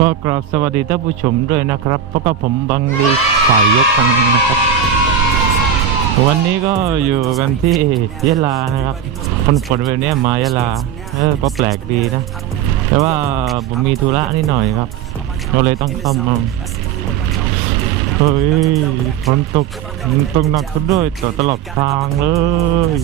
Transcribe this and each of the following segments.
ก็กราบสวัสดีท่านผู้ชมด้วยนะครับเพราะกับผมบังลีฝ่ายยกกันนะครับ วันนี้ก็อยู่กันที่ยะลานะครับฝนฝนแบบนี้มายะลาเออก็แปลกดีนะ แต่ว่าผมมีธุระนิดหน่อยครับก็เลยต้องเข้ามาเฮ้ยฝนตกตกหนักซะด้วยตลอดทางเลย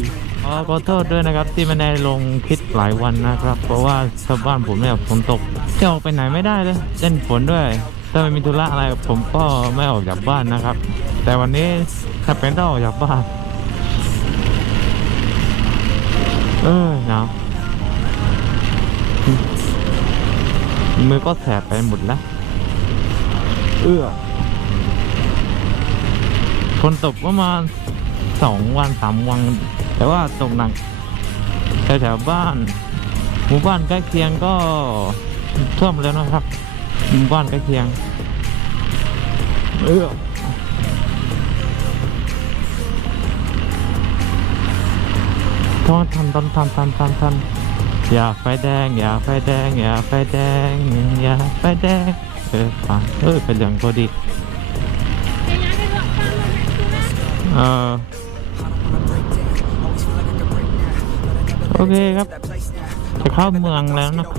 ขอขอโทษด้วยนะครับที่ไม่ได้ลงคลิปหลายวันนะครับ เพราะว่าชาวบ้านผมเนี่ยฝนตกจะออกไปไหนไม่ได้เลยเล่นฝนด้วย ถ้าไม่มีธุระอะไรผมก็ไม่ออกจากบ้านนะครับ แต่วันนี้ถ้าเป็นต้องออกจากบ้าน เออหนาวมือก็แสบไปหมดแล้วเอื้อฝนตกประมาณสองวันสามวัน แต่ว่าตกหนักแถวๆบ้านหมู่บ้านใกล้เคียงก็ท่วมแล้วนะครับหมู่บ้านใกล้เคียงเอื้อทอนทันทันทันทันทันทันอย่าไฟแดง อย่าไฟแดง อย่าไฟแดง อย่าไฟแดง เออฟังเออเป็นเหลืองพอดีเออ อเคครับ จะเข้าเมืองแล้วนะครับ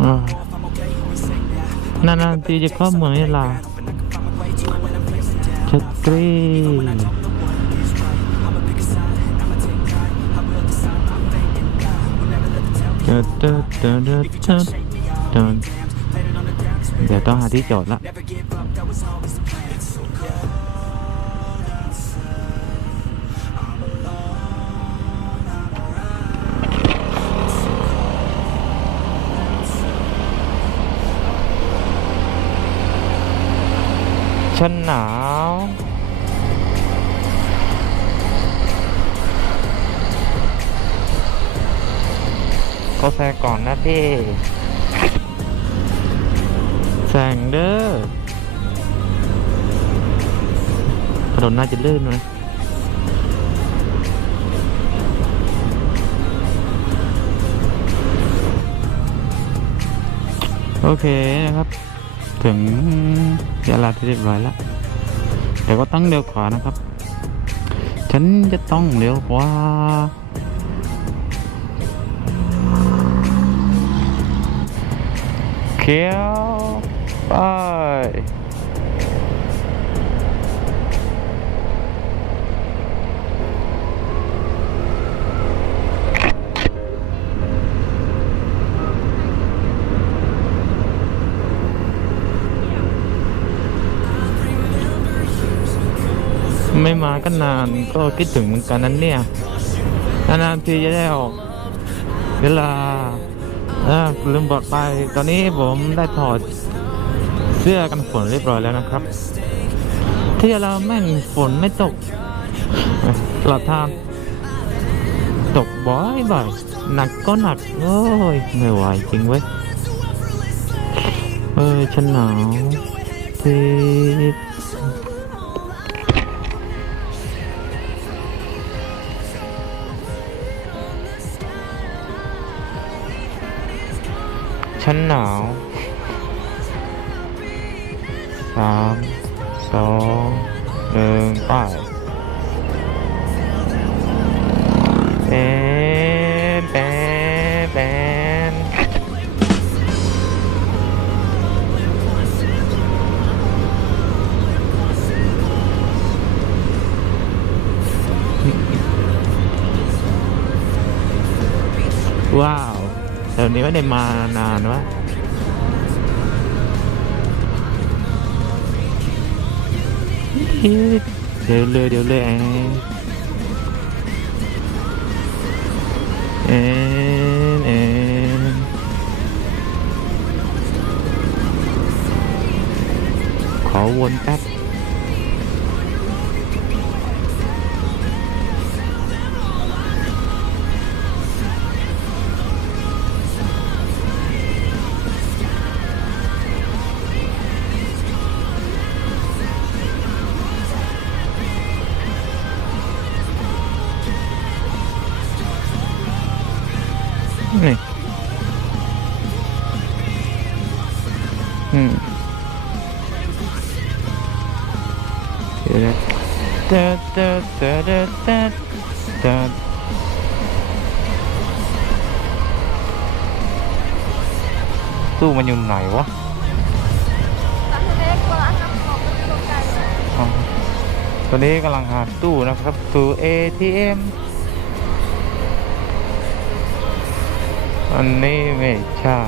อ่นานๆทีจะเข้าเมืองนี่ลาชัตรีเดเดเดเดเดเดเดี๋ยวต้องหาที่จอดละ ฉันหนาว ก็แซงก่อนนะพี่แซงเด้อถนนน่าจะลื่นไหมโอเคนะครับ ถึงยาลาที่เรียบร้อยแล้วแต่ก็ต้องเลี้ยวขวานะครับ ฉันจะต้องเลี้ยวขวาเขียวไป ม่มาก็นานก็คิดถึงเหมือนกันนั้นเนี่ยนานๆทีจะได้ออก เวลาลืมบอกไป ตอนนี้ผมได้ถอดเสื้อกันฝนเรียบร้อยแล้วนะครับ ที่เราแม่งฝนไม่ตกตลอดทางตกบ่อยบ่อยหนักก็หนักโอ้ยไม่ไหวจริงเว้ยเอ้ยฉันหนาวที ฉันหนาวสามสองหนึ่งไป นี้ไม่ได้มานานวะเดี๋ยวเลยเดี๋ยวเลยแอนแอนแอนขอวนแป๊บ นี่อืเดี๋เดเดเดเดตู้มันอยู่ไหนวะตอนนี้กำลังหาตู้นะครับตู้ ATM อันนี้ไม่ใช่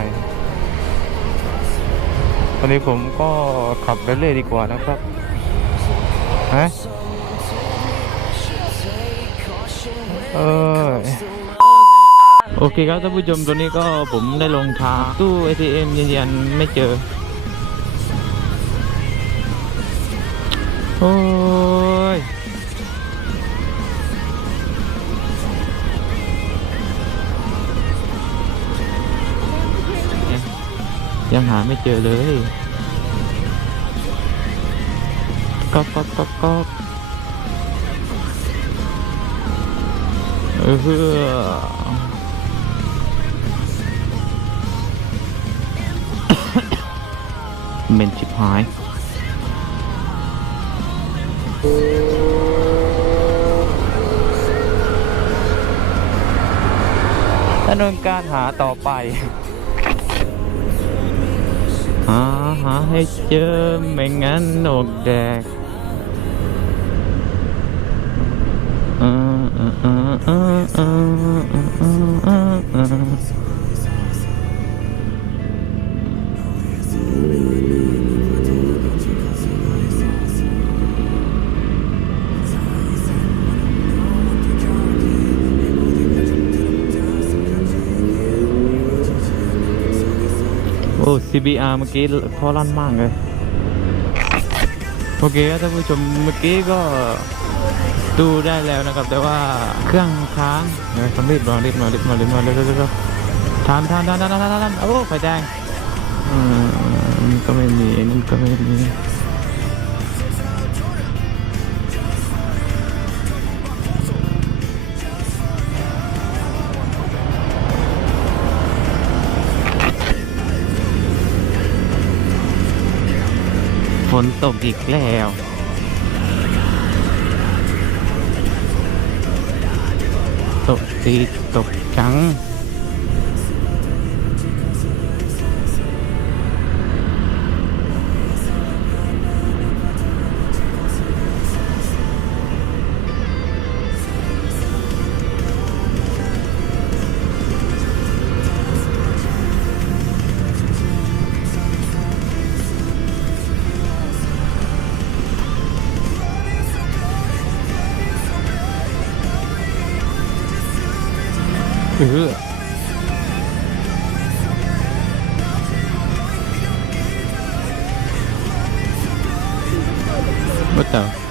ตอนนี้ผมก็ขับไปเรื่อยดีกว่านะครับฮะเออโอเคครับท่านผู้ชมตัวนี้ก็ผมได้ลงทางตู้ ATM ยืนยันไม่เจอ โอ้ ยังหาไม่เจอเลยก๊อกก๊อกก๊อกก๊อกเออฮ้อเมนชิบหาย ดำเนินการหาต่อไป hả hả thấy chưa mày ăn nột đạt Uh, uh, uh, uh, uh, uh, uh, uh. CBR เมื่อกี้พอลั่นมากเลยโอเคครับท่านผู้ชมเมื่อกี้ก็ดูได้แล้วนะครับ แต่ว่าเครื่องค้างเดี๋ยวรีบมารีบมารีบมารีบมาเร็วเร็วเร็วทานทานทานทานทานทานโอ้ไฟแดงอืมก็ไม่มีนั่นก็ไม่มี นตกอีกแล้ว ตกตีตกจัง เออว่าแต่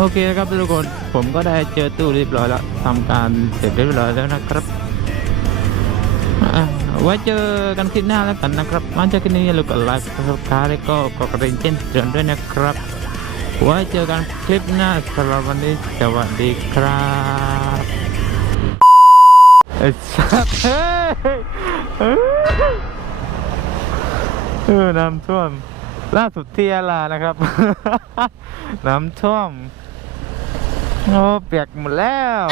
โอเคครับทุกคนผมก็ได้เจอตู้เรียบร้อยแล้วทำการเสร็จเรียบร้อยแล้วนะครับอะไว้เจอกันคลิปหน้าแล้วกันนะครับมันจะคลิปนี้อย่าลืมกดไลค์กดซับสไครต์แล้วก็กดกระดิ่งแจ้งเตือนด้วยนะครับไว้เจอกันคลิปหน้าสำหรับวันนี้สวัสดีครับไอ้สัสเฮ้ยเอ้ยเออน้ำท่วมล่าสุดที่ยะลานะครับ น้ำท่วม โอ้เปียกหมดแล้ว